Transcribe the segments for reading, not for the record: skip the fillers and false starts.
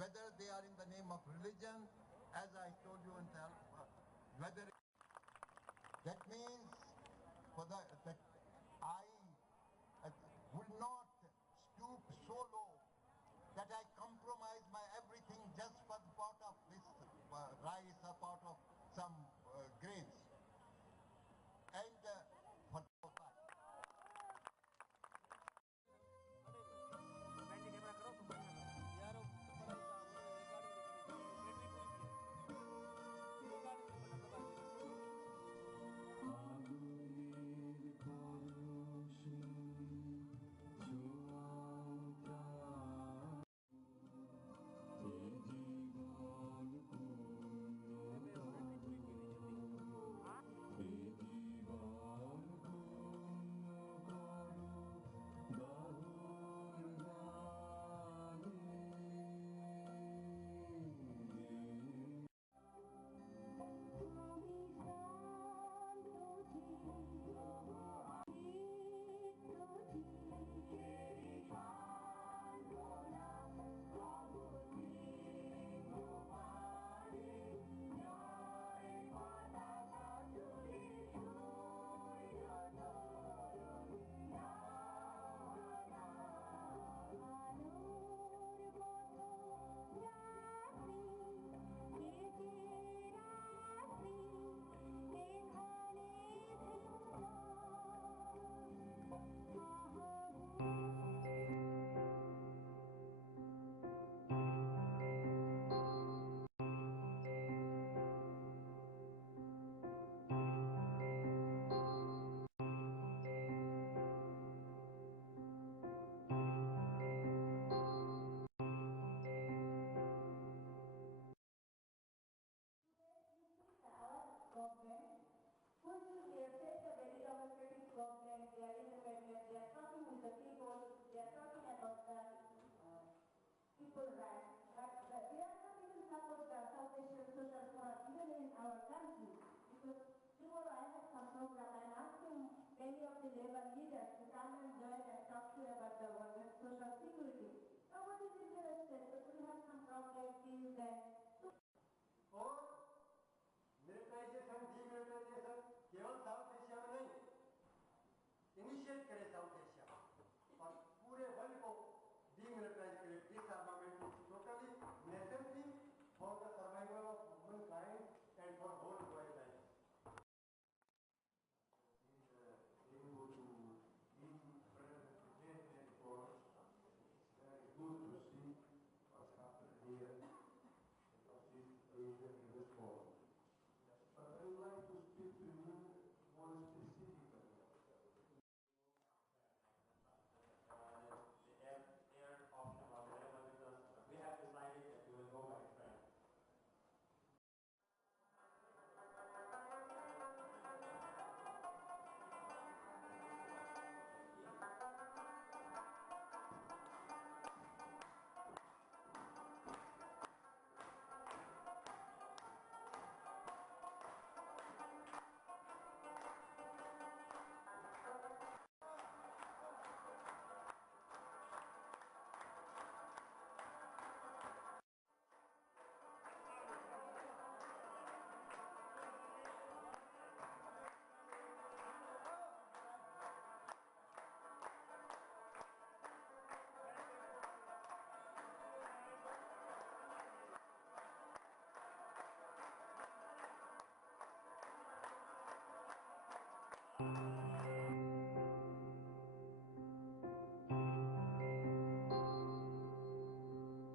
whether they are in the name of religion, as I told you, whether that means that I would not stoop so low that I compromise my everything just for the pot of this rice, a pot of some grains. And for people right, but they are not even support the South Asian social forum even in our country. Because tomorrow I have some program and asking many of the labor leaders to come and join and talk to you about the workers' social security. Nobody is interested, but we have some problems, things that. और militarisation demilitarisation केवल south Asia में नहीं, initiate करे south Asia और पूरे world को demilitarize करे, disarmament totally necessary for the survival of humankind and for whole world life.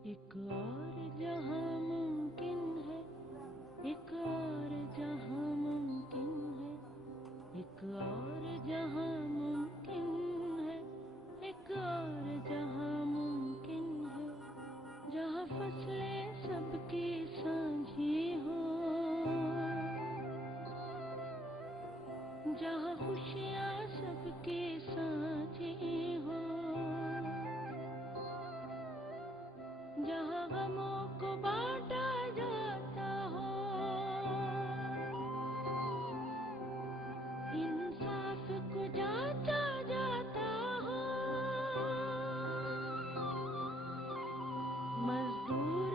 एक और जहां मुमकिन है, एक और जहां मुमकिन है, एक और जहां मुमकिन है, एक और जहां मुमकिन है, जहां फसलें सबकी साझी हो, जहां खुशियां सबकी साझी हो, जहां गमों को बांटा जाता हो, इंसाफ को जांचा जाता हो, मजदूर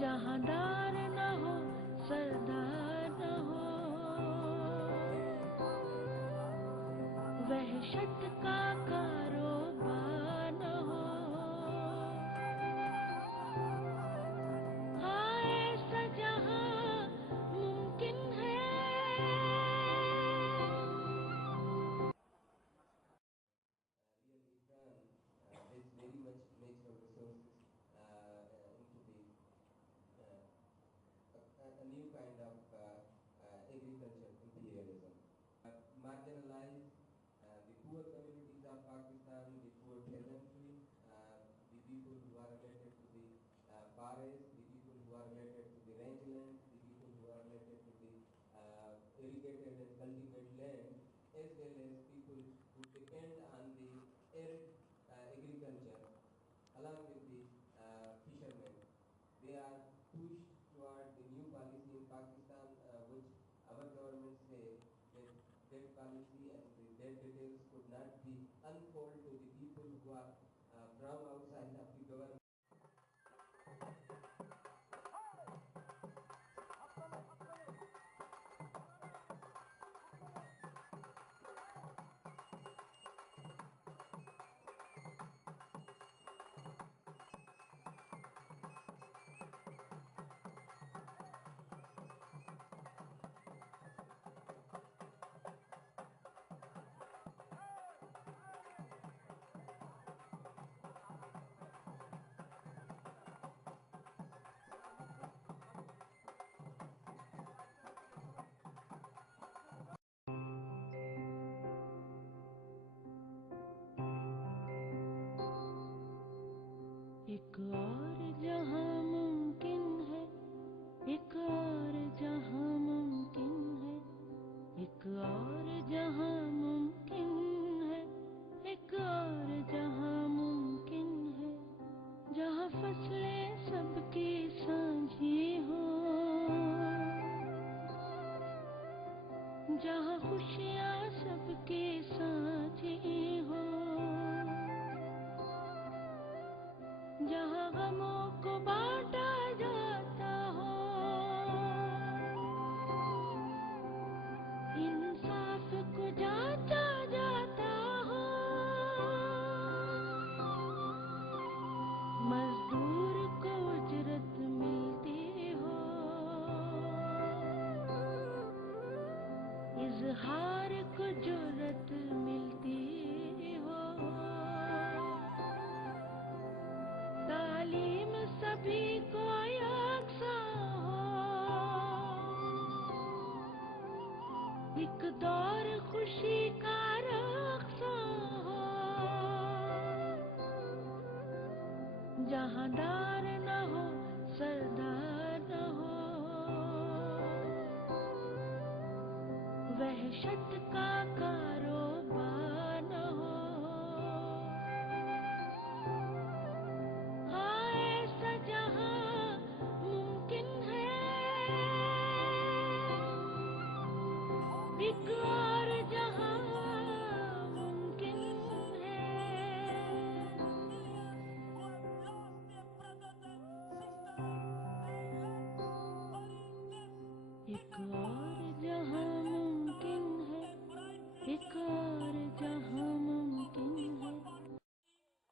जहाँ दार न हो सरदार न हो, वहशत का कारोबार न हो। हाँ ऐसा जहाँ मुमकिन है। Is very much natural resources into the a new kind of agriculture imperialism. Marginalized the poor communities of Pakistan, the poor peasantry, the people who are related to the forest, the people who are related to the rangelands, the people who are related to the irrigated and cultivated land, as well as people who depend on the arid agriculture along with the fishermen. They are pushed toward the new policy in Pakistan, which our government say that that policy and that details could not be unfolded to the people who are from outside of the government. एक और जहां मुमकिन है, एक और जहां मुमकिन है, एक और जहां मुमकिन है, एक और जहां मुमकिन है, जहां फसलें सबकी साझी हो, जहां खुशियां सबकी साझी हो, जहाँ गमों को बांटा जाता हो, इंसाफ को जांचा जाता हो, मजदूर को उजरत मिलती हो, इजहार को जुर्रत मिलती हो, तालीम सभी को यकसां हो, एक दौर खुशी का रख्सां हो, जहाँ दार न हो सरदार न हो, वहशत का कारोबार न हो। हाँ ऐसा जहाँ मुमकिन है, एक और जहाँ मुमकिन है। एक और जहाँ मुमकिन है, एक और जहाँ मुमकिन है।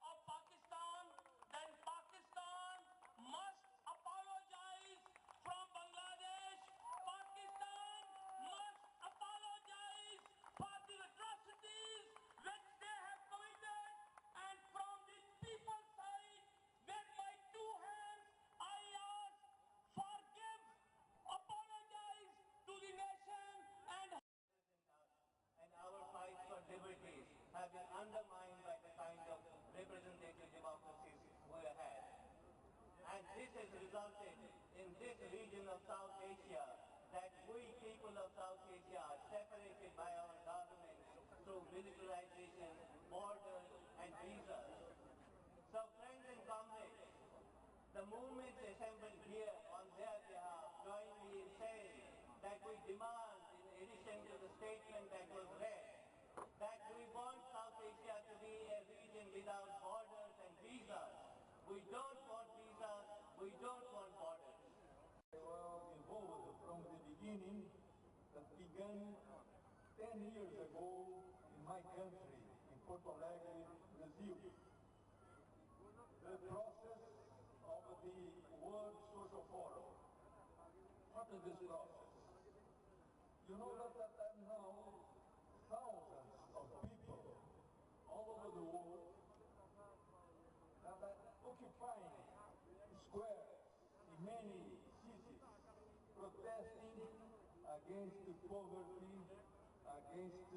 Of Pakistan, then Pakistan must apologize from Bangladesh. Pakistan must apologize for the atrocities which they have committed, and from the people's side, with my two hands, I ask, forgive, apologize to the nation and our fight for liberties have been undermined by the kind of representative democracies we have had. And this has resulted in this region of South Asia that we people of South Asia are separated by our governments through militarization, borders and visas. So friends and comrades, the movements assembled here on their behalf join me in saying that we demand, in addition to the statement that was read, that we want South Asia to be a region without borders and visas. We don't want visas, we don't want borders. meaning that began 10 years ago in my country, in Porto Alegre, Brazil. The process of the World Social Forum. What is this process? You know that now thousands of people all over the world that are occupying squares in many cities, protesting against the poverty, against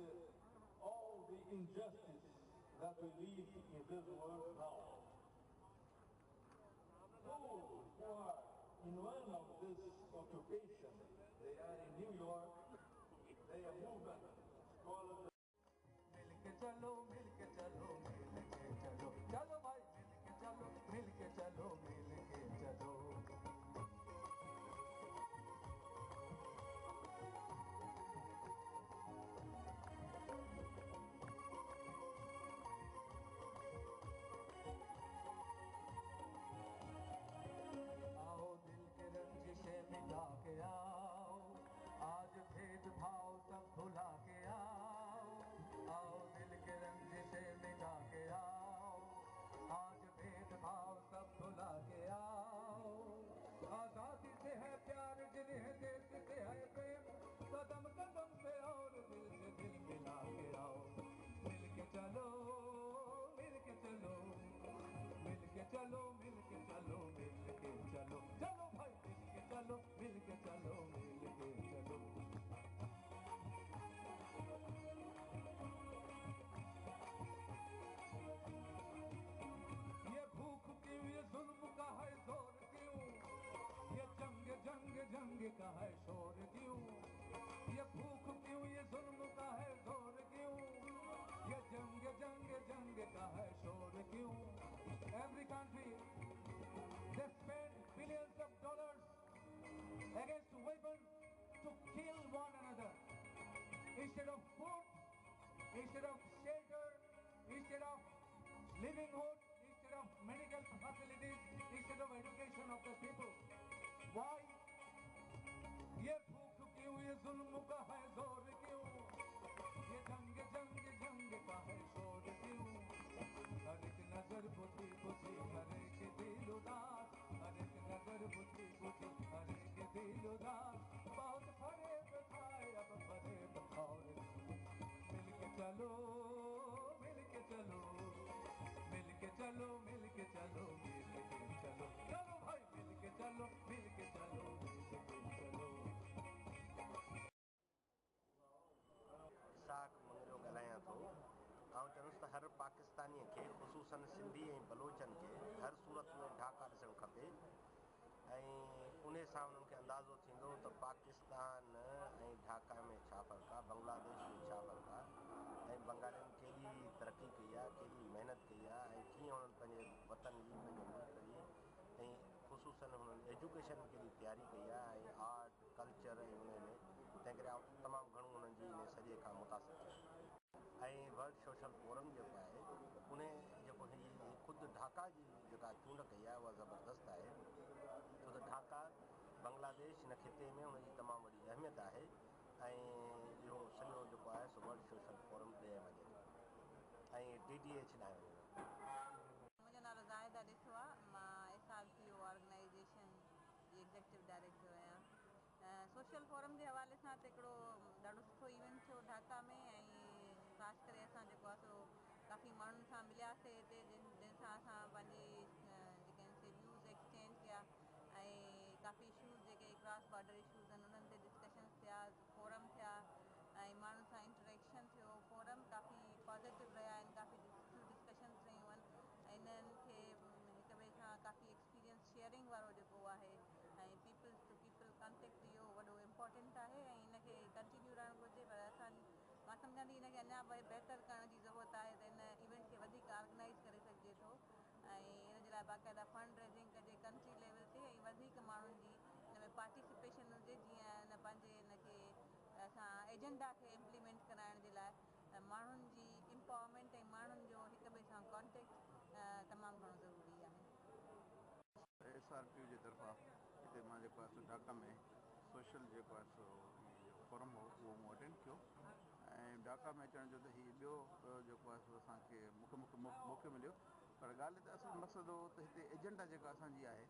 all the injustice that we live in this world now. Those who are in one of this occupation, they are in New York, they are movement called मिलके चलो मिलके चलो मिलके चलो चलो भाई मिलके चलो मिलके चलो आओ दिल के रंजिशे मिटा के आओ आज भेदभाव सब भुला के आओ दिल के रंजिशे मिटा के आओ आज भेदभाव सब भुला के आओ आजादी से है प्यार जिन्हें देश से है प्रेम कदम कदम पे और दिल से दिल मिला के आओ मिलके चलो मिलके चलो मिलके चलो मिलके चलो मिलके चलो चलो भाई मिलके चलो मिलके चलो मिलके चलो ये भूख क्यों ये जुल्म का है जोर क्यों ये जंग जंग जंग का है शोर क्यों ये भूख क्यों ये जुल्म का है जोर क्यों ये जंग जंग जंग का है शोर क्यों every country they spend billions of dollars against weapons to kill one another instead of food, instead of shelter, instead of livelihood, instead of medical facilities, instead of education of the people. Why? ये भूख क्यों ये जुल्म का है जोर क्यों ये जंग जंग जंग का है शोर क्यों हर एक नजर बुझी बुझी हर एक दिल उदास हर एक नजर बुझी बुझी हर एक दिल उदास बहुत फरेब खाए अब फरेब और मिलके चलो मिलके चलो मिलके चलो मिलके चलो मिलके चलो चलो भाई मिलके चलो मिलके चलो मिलके चलो साख मंगरो ॻाल्हायां थो आउं चवंदुसि त हर पाकिस्तानीअ खे ख़ुशूसन सिंधी ऐं बलोचनि खे हर सूरत में ढाका ॾिसणु खपे ऐं उन सां उन्हनि खे अंदाज़ो थींदो त पाकिस्तान ऐं ढाका में छा फ़र्क़ु आहे बांग्लादेश में छा फ़र्क़ु आहे ऐं बंगालियुनि केॾी तरक़ी कई आहे केॾी महिनत कई आहे ऐं कीअं उन्हनि पंहिंजे वतन जी पंहिंजे मुल्क जी ऐं ख़ुशूसन हुननि एजुकेशन में केॾी तयारी कई आहे ऐं आर्ट कल्चर ऐं उन में तंहिं करे तमामु घणो उन्हनि जी इन सॼे खां मुतासिर थियो ऐं वर्ल्ड सोशल फोरम जेको आहे उन जेको ख़ुदि ढाका जी जेका चूंड कई आहे उहा ज़बरदस्त आहे छो त ढाका बांग्लादेश हिन खिते में हुनजी तमामु वॾी अहमियत आहे ऐं इहो सॼो जेको आहे सो वर्ल्ड सोशल फोरम ॾे वञे ऐं DDH ॾांहुं वञे मुंहिंजो नालो ज़ाहिदा ॾिठो आहे मां SRPO ऑर्गेनाइज़ेशन जी एग्ज़ेक्टिव डायरेक्टर आहियां सोशल फोरम जे हवाले सां त हिकिड़ो ॾाढो सुठो इवेंट थियो ढाका में ऐं ख़ासि करे असां जेको आहे सो काफ़ी माण्हुनि सां मिलियासीं हिते जिन सां असां पंहिंजे जेके आहिनि से व्यूज़ एक्सचेंज कया ऐं काफ़ी इशूज़ जेके क्रॉस बॉर्डर इशूज़ आहिनि उन्हनि ते डिस्कशन्स थिया फोरम थिया ऐं माण्हुनि सां इंटरेक्शन थियो फोरम काफ़ी पॉज़िटिव रहिया आहिनि काफ़ी सुठियूं डिस्कशन्स रहियूं आहिनि ऐं इन्हनि खे हिक ॿिए सां काफ़ी एक्सपीरियंस शेयरिंग वारो जेको आहे ऐं पीपल टू पीपल कॉन्टेक्ट इहो वॾो इम्पोर्टेंट आहे ऐं हिनखे कंटिन्यू रहणु घुरिजे पर मां सम्झंदी हिनखे अञा बहितर करण जी ज़रूरत आहे त हिन इवेंट खे वधीक ऑर्गनाइज़ करे सघिजे थो ऐं हिन जे लाइ बाक़ाइदा फंड रेज़िंग कजे कंट्री लेवल ते ऐं वधीक माण्हुनि जी हिन में पार्टिसिपेशन हुजे जीअं हिन पंहिंजे हिनखे असां एजेंडा खे इम्प्लीमेंट कराइण जे लाइ माण्हुनि जी इम्पावरमेंट ऐं माण्हुनि जो हिक ॿिए सां कॉन्टेक्ट तमामु घणो ज़रूरी आहे SRPO जे तरफ़ां हिते मां जेको आहे सो ढाका में सोशल जेको आहे सो फोरम हो उहो मूं अटेंड कयो ऐं ढाका में अचण जो त हीउ ॿियो जेको आहे सो असांखे मौक़ो मिलियो पर ॻाल्हि त असुलु मक़सदु हो त हिते एजेंडा जेका असांजी आहे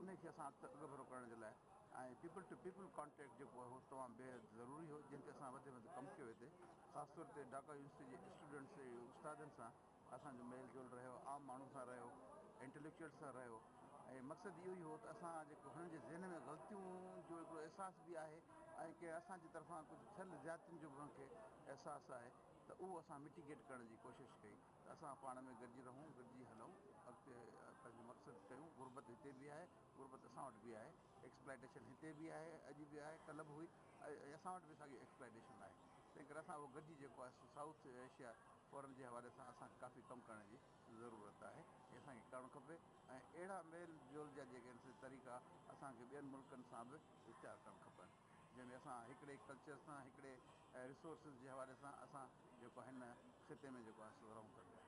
उनखे असां अॻिभरो करण जे लाइ ऐं पीपल टू पीपल कॉन्टेक्ट जेको आहे उहो तमामु बेहद ज़रूरी हो जिन ते असां वधि में वधि कमु कयो हिते ख़ासि तौर ते ढाका यूनिवर्सिटी जे स्टूडेंट्स उस्तादनि सां असांजो मेल जोल रहियो आम माण्हू सां रहियो इंटेलेक्चुअल सां रहियो ऐं मक़सदु इहो ई हो त असां जेको हुननि जे ज़हन में ग़लतियूं जो हिकिड़ो अहसासु बि आहे ऐं के असांजी तरफ़ां कुझु थियल ज़्यादतियुनि जो बि हुनखे अहसासु आहे त उहो असां मिटिगेट करण जी कोशिशि कई त असां पाण में गॾिजी रहूं गॾिजी हलूं अॻिते पंहिंजो मक़सदु कयूं गुरबत हिते बि आहे गुरबत असां वटि बि आहे एक्सप्लाइटेशन हिते बि आहे अॼु बि आहे कल्ह बि हुई असां वटि बि साॻी एक्सप्लाइटेशन आहे तंहिं करे असां उहो गॾिजी जेको आहे साउथ एशिया फोरम जे हवाले सां असांखे काफ़ी कमु करण जी ज़रूरत आहे ऐं असांखे करणु खपे ऐं अहिड़ा मेल जोल जा जेके आहिनि तरीक़ा असांखे ॿियनि मुल्कनि सां बि इख्तियार करणु खपनि जंहिंमें असां हिकिड़े कल्चर सां हिकिड़े रिसोर्सिस जे हवाले सां असां जेको हिन ख़िते में जेको आहे सो रहूं था पिया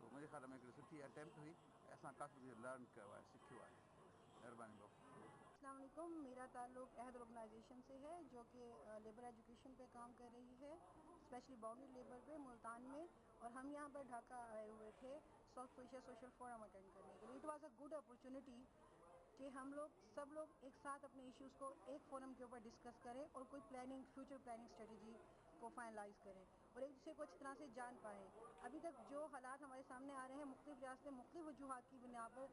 तो मुंहिंजे ख़्याल में हिकिड़ी सुठी अटैम्प्ट हुई ऐं असां काफ़ी कुझु लर्न कयो आहे सिखियो आहे महिरबानी भाऊ। अस्सलाम वालेकुम, मेरा ताल्लुक़ अहद ऑर्गेनाइजेशन से है जो कि लेबर एजुकेशन पे काम कर रही है स्पेशली बाउंड्री लेबर पे मुल्तान में और हम यहाँ पर ढाका आए हुए थे south Asia social forum attend करने के लिए। It was a good opportunity कि हम लोग सब लोग एक साथ अपने इश्यूज़ को एक फोरम के ऊपर डिस्कस करें और कोई प्लानिंग फ्यूचर प्लानिंग स्ट्रेटजी को फाइनलाइज करें और एक दूसरे को अच्छी तरह से जान पाएँ। अभी तक जो हालात हमारे सामने आ रहे हैं मुख्तलिफ रियासतें मुख्तलिफ वजूहात की बुनियाद पर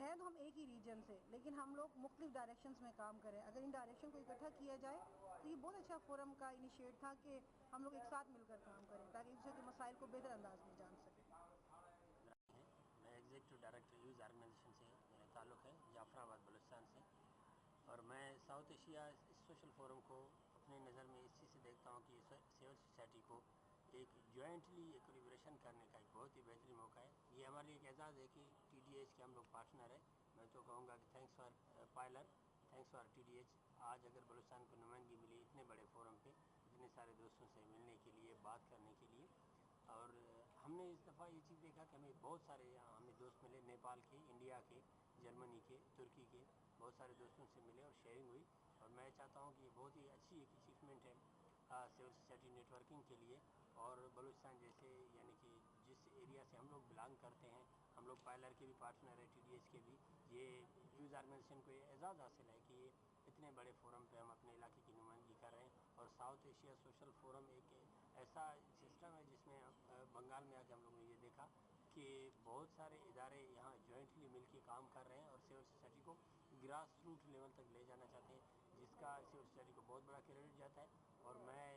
है तो हम एक ही रीजन से लेकिन हम लोग मुख्तलिफ डायरेक्शंस में काम करें। अगर इन डायरेक्शन को इकट्ठा किया जाए तो ये बहुत अच्छा फोरम का इनिशिएट था कि हम लोग एक साथ मिलकर काम करें ताकि एक दूसरे के मसाइल को बेहतर अंदाज में जान सकें। मैं एग्जीक्यूटिव डायरेक्टर यूज़ ऑर्गेनाइजेशन से मेरा ताल्लुक़ है जाफराबाद बलूचिस्तान से और मैं साउथ एशिया सोशल फोरम को अपनी नज़र में इस चीज़ से देखता हूँ कि सिविल सोसाइटी को एक जॉइंटली एक लिबरेशन करने का एक बहुत ही बेहतरीन मौका है। ये हमारे लिए एक एजाज़ है कि TDH के हम लोग पार्टनर है। मैं तो कहूँगा कि thanks for pillar, thanks for TDH। आज अगर बलूचिस्तान को नुमाइंदगी मिली इतने बड़े फोरम पे इतने सारे दोस्तों से मिलने के लिए बात करने के लिए और हमने इस दफ़ा ये चीज़ देखा कि हमें बहुत सारे हमें दोस्त मिले नेपाल के, इंडिया के, जर्मनी के, तुर्की के बहुत सारे दोस्तों से मिले और शेयरिंग हुई और मैं चाहता हूँ कि ये बहुत ही अच्छी एक अचीवमेंट है सिविल सोसाइटी नेटवर्किंग के लिए और बलूचिस्तान जैसे यानी कि जिस एरिया से हम लोग बिलोंग करते हैं हम लोग पायलर के भी पार्टनर है TDH के भी ये यूज़ ऑर्गेनाइजेशन को ये एजाज़ हासिल है कि ये इतने बड़े फोरम पे हम अपने इलाके की नुमाइंदगी कर रहे हैं और साउथ एशिया सोशल फोरम एक ऐसा सिस्टम है जिसमें बंगाल में आके हम लोगों ने ये देखा कि बहुत सारे इदारे यहाँ जॉइंटली मिलके काम कर रहे हैं और सिविल सोसाइटी को ग्रास रूट लेवल तक ले जाना चाहते हैं जिसका सिविल सोसाइटी को बहुत बड़ा क्रेडिट जाता है और मैं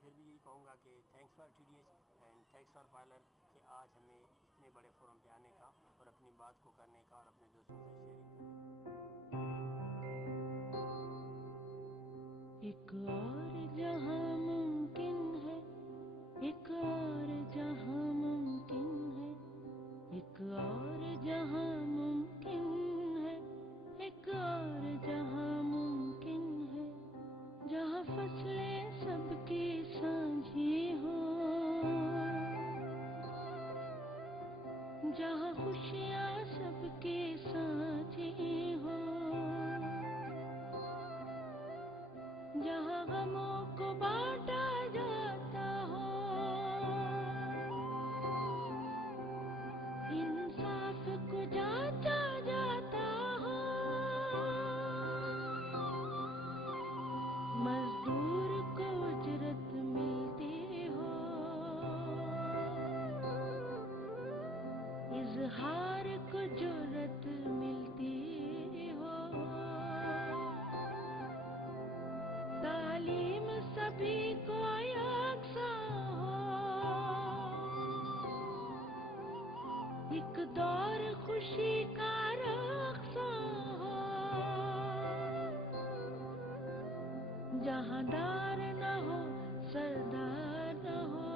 फिर भी यही कहूँगा कि thanks for TDH and thanks for pillar कि आज हमें इतने बड़े फोरम पे आने का और अपनी बात को करने का और अपने दोस्तों से शेयरिंग करने का। एक और जहां मुमकिन है, एक और जहां मुमकिन है, एक और जहां मुमकिन है, एक और जहां मुमकिन है, जहां फसलें सबकी साझी हो, जहां खुशियां सबकी साझी हो, जहां गमों को बांटा जाता हो, इंसाफ को जांचा जाता हो, मजदूर को उजरत मिलती हो, इजहार को जुर्रत मिलती हो, तालीम सभी को यकसां हो, एक दौर खुशी का रक़्सां हो, जहां दार न हो सरदार न हो,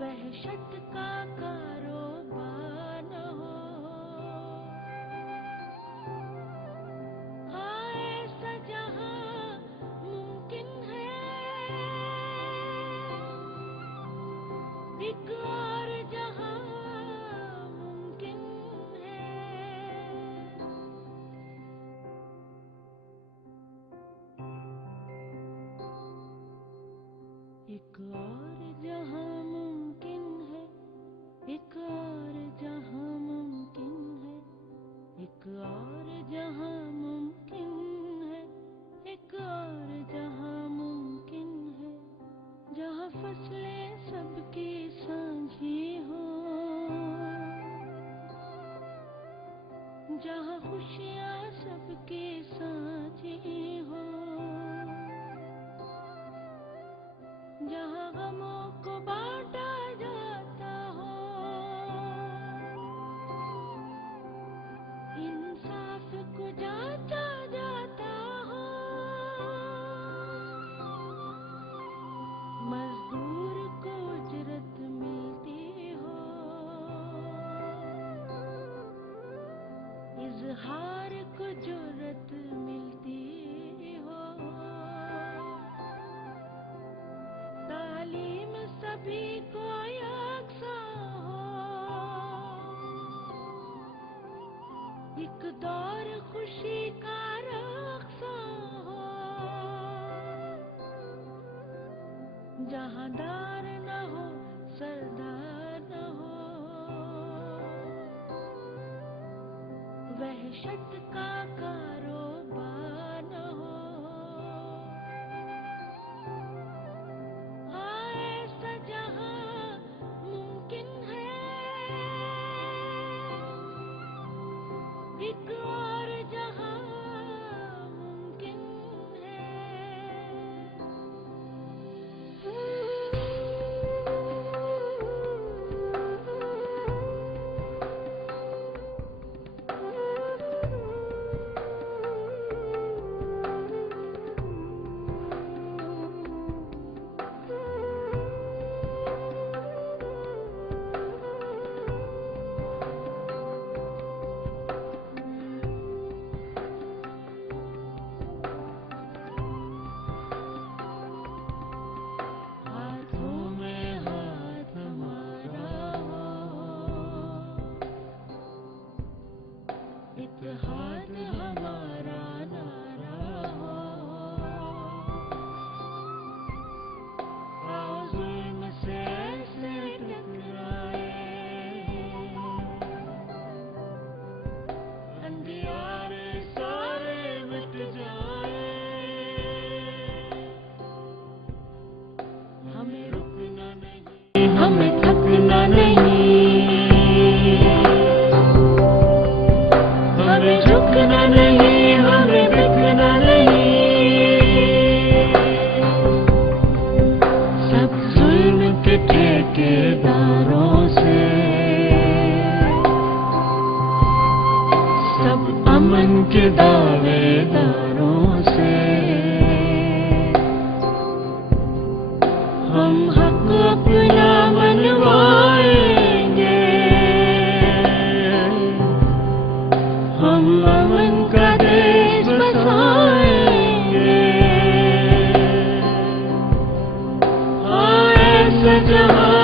वहशत का कारोबार न हो, हाँ ऐसा जहां मुमकिन है, एक और जहां मुमकिन है। एक और जहां मुमकिन है, एक और जहां मुमकिन है, एक और जहां मुमकिन है, एक और जहां मुमकिन है, जहां फसलें सबकी साझी हो, जहां खुशियां सबकी साझी हो, जहां गमों को बांटा जाता हो, इंसाफ को जांचा जाता हो, मजदूर को उजरत मिलती हो, इजहार को जुर्रत मिलती हो, तालीम सभी को यकसां हो, एक दौर खुशी का रख्सां हो, जहां दार न हो सरदार न हो, वहशत का कारोबार न हो, ऐसा जहां मुमकिन है, एक और जहां मुमकिन इत्तेहाद हमारा नारा हो, आओ जुल्म से ऐसे टकराए, अंधियारे सारे मिट जाए, हमें रुकना नहीं, हमें थकना नहीं, हमें झुकना नहीं, हमें बिकना नहीं, सब जुल्म के ठेकेदारों से, सब अमन के दावेदारों से, हम हक अपना मनवाएंगे, हम अमन का देश बसाएंगे, ऐसा जहां